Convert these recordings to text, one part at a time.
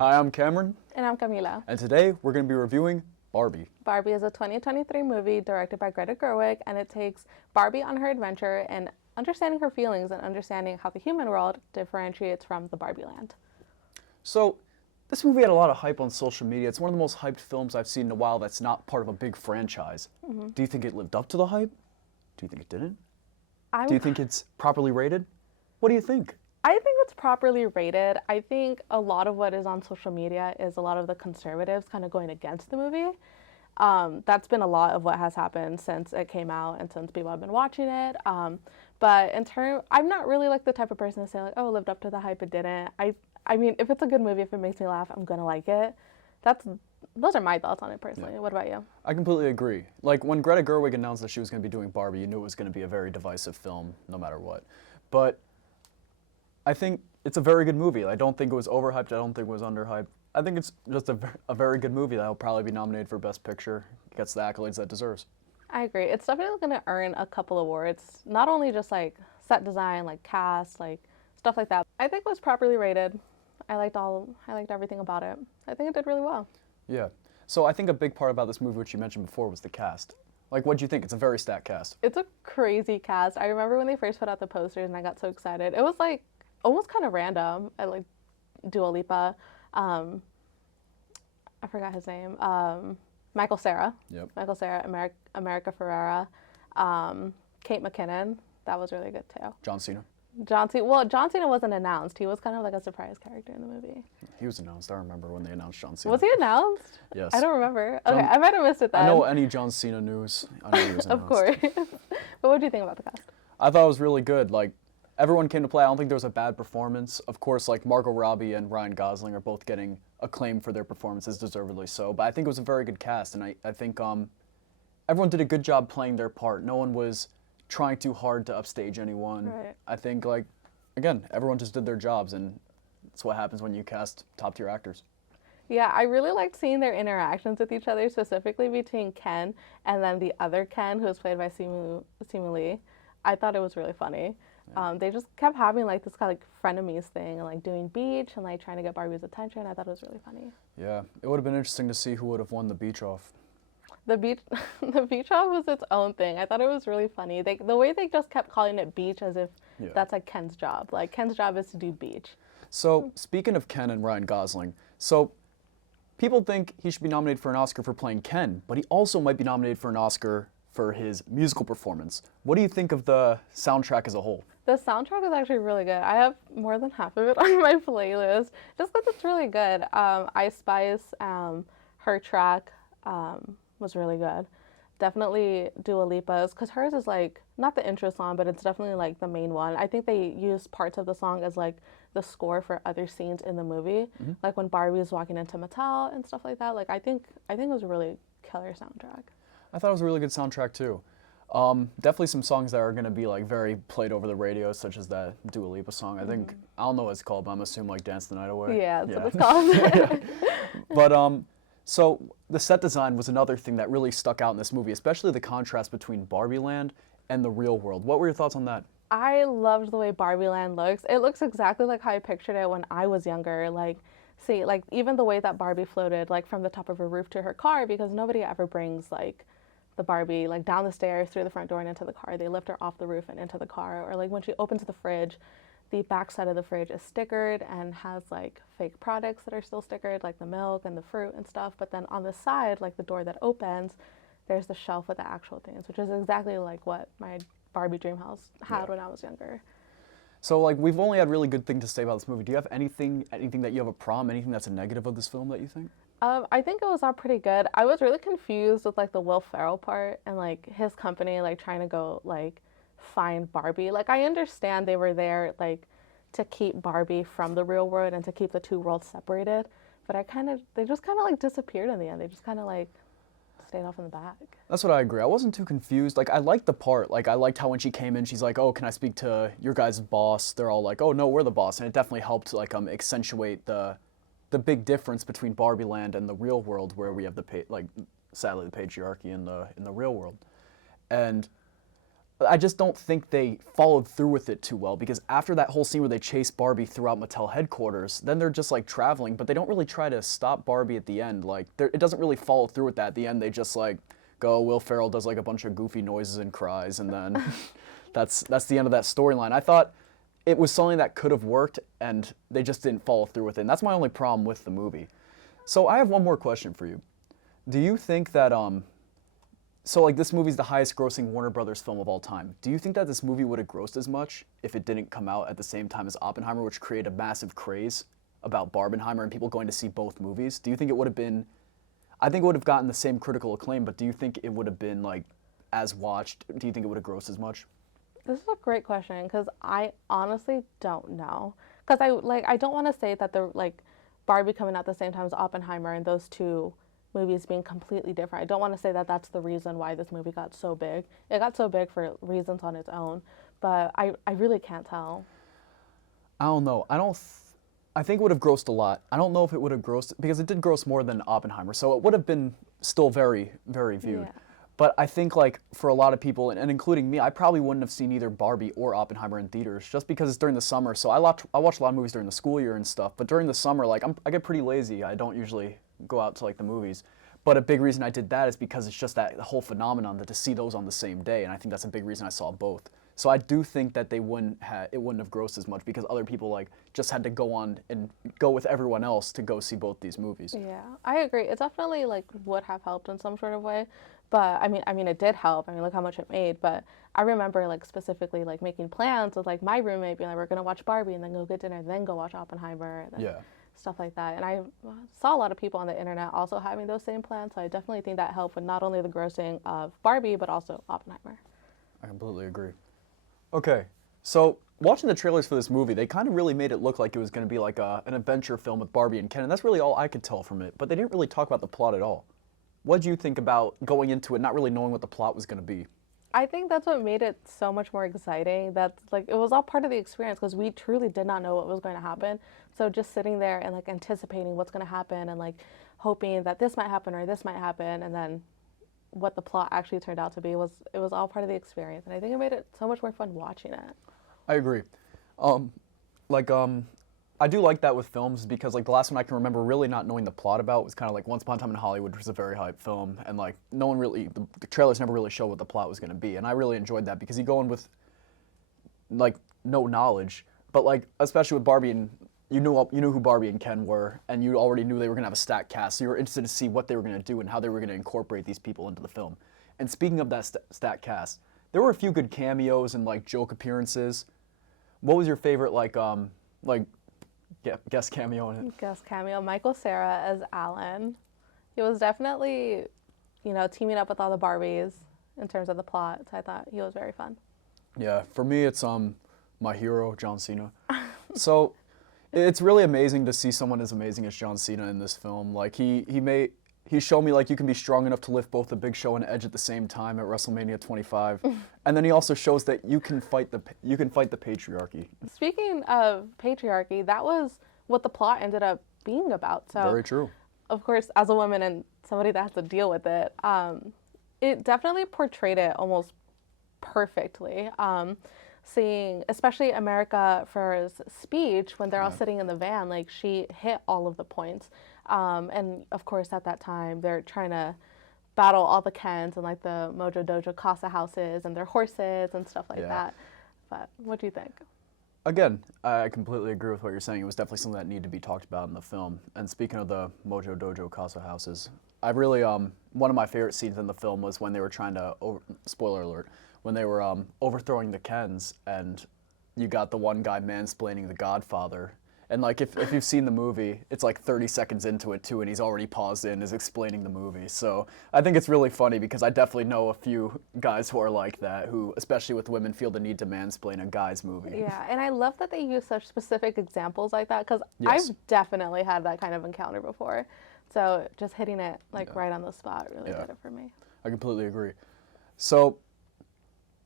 Hi, I'm Cameron, And I'm Camila. and today we're going to be reviewing Barbie. Barbie is a 2023 movie directed by Greta Gerwig, and it takes Barbie on her adventure and understanding her feelings and understanding how the human world differentiates from the Barbie land. So, this movie had a lot of hype on social media. It's one of the most hyped films I've seen in a while that's not part of a big franchise. Do you think it lived up to the hype? Do you think it didn't? Do you think it's properly rated? What do you think? I think it's properly rated. I think a lot of what is on social media is a lot of the conservatives kind of going against the movie. That's been a lot of what has happened since it came out and since people have been watching it. But I'm not really like the type of person to say like, oh, it lived up to the hype, it didn't. I mean, if it's a good movie, if it makes me laugh, I'm gonna like it. Those are my thoughts on it personally. Yeah. What about you? I completely agree. Like when Greta Gerwig announced that she was going to be doing Barbie, you knew it was going to be a very divisive film, no matter what. But I think it's a very good movie. I don't think it was overhyped. I don't think it was underhyped. I think it's just a very good movie that'll probably be nominated for Best Picture. Gets the accolades that it deserves. I agree. It's definitely going to earn a couple awards. Not only just like set design, like cast, like stuff like that. I think it was properly rated. I liked everything about it. I think it did really well. Yeah. So I think a big part about this movie, which you mentioned before, was the cast. Like, what'd you think? It's a very stacked cast. It's a crazy cast. I remember when they first put out the posters and I got so excited. It was like almost kind of random. I like Dua Lipa. I forgot his name. Michael Cera. Yep. Michael Cera, America Ferrera. Kate McKinnon. That was really good too. John Cena. John Cena wasn't announced. He was kind of like a surprise character in the movie. He was announced. I remember when they announced John Cena. Was he announced? Yes. I don't remember. Okay, I might have missed it then. I know any John Cena news. I know he was announced. Of course. But what do you think about the cast? I thought it was really good. Like, everyone came to play. I don't think there was a bad performance. Of course, like Margot Robbie and Ryan Gosling are both getting acclaim for their performances, deservedly so. But I think it was a very good cast, and I think everyone did a good job playing their part. No one was trying too hard to upstage anyone. Right. I think, like, again, everyone just did their jobs, and that's what happens when you cast top-tier actors. Yeah, I really liked seeing their interactions with each other, specifically between Ken and then the other Ken, who was played by Simu Lee. I thought it was really funny. Yeah. They just kept having like this kind of like frenemies thing, and like doing beach and like trying to get Barbie's attention. I thought it was really funny. Yeah, it would have been interesting to see who would have won the beach off. The beach off was its own thing. I thought it was really funny. The way they just kept calling it beach as if that's like Ken's job. Like Ken's job is to do beach. So speaking of Ken and Ryan Gosling, so people think he should be nominated for an Oscar for playing Ken, but he also might be nominated for an Oscar for his musical performance. What do you think of the soundtrack as a whole? The soundtrack is actually really good. I have more than half of it on my playlist just because it's really good. Ice Spice, her track was really good. Definitely Dua Lipa's, because hers is like not the intro song, but it's definitely like the main one. I think they use parts of the song as like the score for other scenes in the movie, like when Barbie is walking into Mattel and stuff like that. Like I think it was a really killer soundtrack. I thought it was a really good soundtrack too. Definitely some songs that are going to be like very played over the radio, such as that Dua Lipa song. I think I don't know what it's called, but I'm assuming like "Dance the Night Away." Yeah, that's what it's called. But so the set design was another thing that really stuck out in this movie, especially the contrast between Barbie Land and the real world. What were your thoughts on that? I loved the way Barbie Land looks. It looks exactly like how I pictured it when I was younger. Like, see, like even the way that Barbie floated, like from the top of her roof to her car, because nobody ever brings like the Barbie like down the stairs through the front door and into the car. They lift her off the roof and into the car. Or like when she opens the fridge, the back side of the fridge is stickered and has like fake products that are still stickered, like the milk and the fruit and stuff. But then on the side, like the door that opens, there's the shelf with the actual things, which is exactly like what my Barbie dream house had when I was younger. So like we've only had really good things to say about this movie. Do you have anything that you have a problem, anything that's a negative of this film that you think? I think it was all pretty good. I was really confused with like the Will Ferrell part and like his company like trying to go like find Barbie. Like I understand they were there like to keep Barbie from the real world and to keep the two worlds separated, but they just kind of like disappeared in the end. They just kind of like stayed off in the back. That's what I agree. I wasn't too confused. Like I liked the part. Like I liked how when she came in, she's like, "Oh, can I speak to your guys' boss?" They're all like, "Oh no, we're the boss," and it definitely helped like accentuate the big difference between Barbie Land and the real world, where we have sadly the patriarchy in the real world. And I just don't think they followed through with it too well, because after that whole scene where they chase Barbie throughout Mattel headquarters, then they're just like traveling, but they don't really try to stop Barbie at the end. Like, it doesn't really follow through with that. At the end, they just like go. Will Ferrell does like a bunch of goofy noises and cries, and then that's the end of that storyline. I thought it was something that could have worked, and they just didn't follow through with it. And that's my only problem with the movie. So I have one more question for you. Do you think that so like this movie's the highest grossing Warner Brothers film of all time. Do you think that this movie would have grossed as much if it didn't come out at the same time as Oppenheimer, which created a massive craze about Barbenheimer and people going to see both movies? Do you think it would have been, I think it would have gotten the same critical acclaim, but do you think it would have been like as watched? Do you think it would have grossed as much? This is a great question because I honestly don't know. Because I don't want to say that the like Barbie coming out at the same time as Oppenheimer and those two movies being completely different. I don't want to say that that's the reason why this movie got so big. It got so big for reasons on its own, but I really can't tell. I don't know. I think it would have grossed a lot. I don't know if it would have grossed, because it did gross more than Oppenheimer, so it would have been still very, very viewed. Yeah. But I think like for a lot of people, and including me, I probably wouldn't have seen either Barbie or Oppenheimer in theaters just because it's during the summer. So I watch a lot of movies during the school year and stuff, but during the summer, like I get pretty lazy. I don't usually go out to like the movies. But a big reason I did that is because it's just that whole phenomenon that to see those on the same day, and I think that's a big reason I saw both. So I do think that it wouldn't have grossed as much because other people like just had to go on and go with everyone else to go see both these movies. Yeah, I agree. It definitely like would have helped in some sort of way, but I mean it did help. I mean, look how much it made. But I remember like specifically like making plans with like my roommate being like, we're gonna watch Barbie and then go get dinner, then go watch Oppenheimer, and then Yeah. stuff like that. And I saw a lot of people on the internet also having those same plans. So I definitely think that helped with not only the grossing of Barbie but also Oppenheimer. I completely agree. Okay, so watching the trailers for this movie, they kind of really made it look like it was going to be like an adventure film with Barbie and Ken, and that's really all I could tell from it. But they didn't really talk about the plot at all. What did you think about going into it not really knowing what the plot was going to be? I think that's what made it so much more exciting. That's like it was all part of the experience because we truly did not know what was going to happen. So just sitting there and like anticipating what's going to happen and like hoping that this might happen or this might happen, and then what the plot actually turned out to be was all part of the experience. And I think it made it so much more fun watching it. I agree. I do like that with films because like the last one I can remember really not knowing the plot about was kind of like Once Upon a Time in Hollywood, which was a very hype film, and like no one really, the trailers never really showed what the plot was going to be, and I really enjoyed that because you go in with like no knowledge, but like especially with Barbie, and you knew who Barbie and Ken were, and you already knew they were going to have a stacked cast, so you were interested to see what they were going to do and how they were going to incorporate these people into the film. And speaking of that stacked cast, there were a few good cameos and like joke appearances. What was your favorite guest cameo in it? Guest cameo, Michael Cera as Alan. He was definitely, teaming up with all the Barbies in terms of the plot. So I thought he was very fun. Yeah, for me it's my hero, John Cena. So it's really amazing to see someone as amazing as John Cena in this film. Like he showed me like you can be strong enough to lift both the Big Show and Edge at the same time at WrestleMania 25, and then he also shows that you can fight the patriarchy. Speaking of patriarchy, that was what the plot ended up being about. So Very true. Of course, as a woman and somebody that has to deal with it, it definitely portrayed it almost perfectly. Seeing, especially America Ferrera's speech when they're all sitting in the van, like she hit all of the points. And of course, at that time, they're trying to battle all the Kens and like the Mojo Dojo Casa houses and their horses and stuff like that. But what do you think? Again, I completely agree with what you're saying. It was definitely something that needed to be talked about in the film. And speaking of the Mojo Dojo Casa houses, I really one of my favorite scenes in the film was when they were trying to spoiler alert, when they were overthrowing the Kens, and you got the one guy mansplaining The Godfather. And like if you've seen the movie, it's like 30 seconds into it too, and he's already paused in, is explaining the movie. So I think it's really funny because I definitely know a few guys who are like that, who, especially with women, feel the need to mansplain a guy's movie. Yeah, and I love that they use such specific examples like that because Yes. I've definitely had that kind of encounter before. So just hitting it like right on the spot really did it for me. I completely agree. So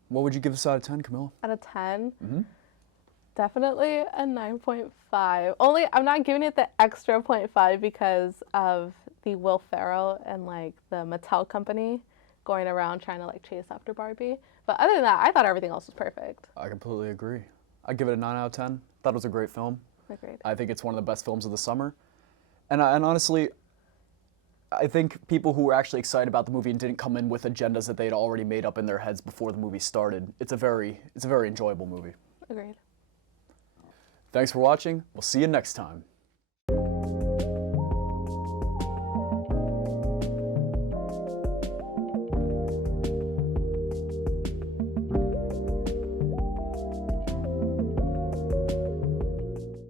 what would you give this out of 10, Camila? Out of 10? Definitely a 9.5. Only I'm not giving it the extra 0.5 because of the Will Ferrell and like the Mattel company going around trying to like chase after Barbie. But other than that, I thought everything else was perfect. I completely agree. I'd give it a 9 out of 10. Thought it was a great film. Agreed. I think it's one of the best films of the summer. And honestly, I think people who were actually excited about the movie and didn't come in with agendas that they'd already made up in their heads before the movie started, it's a very enjoyable movie. Agreed. Thanks for watching. We'll see you next time.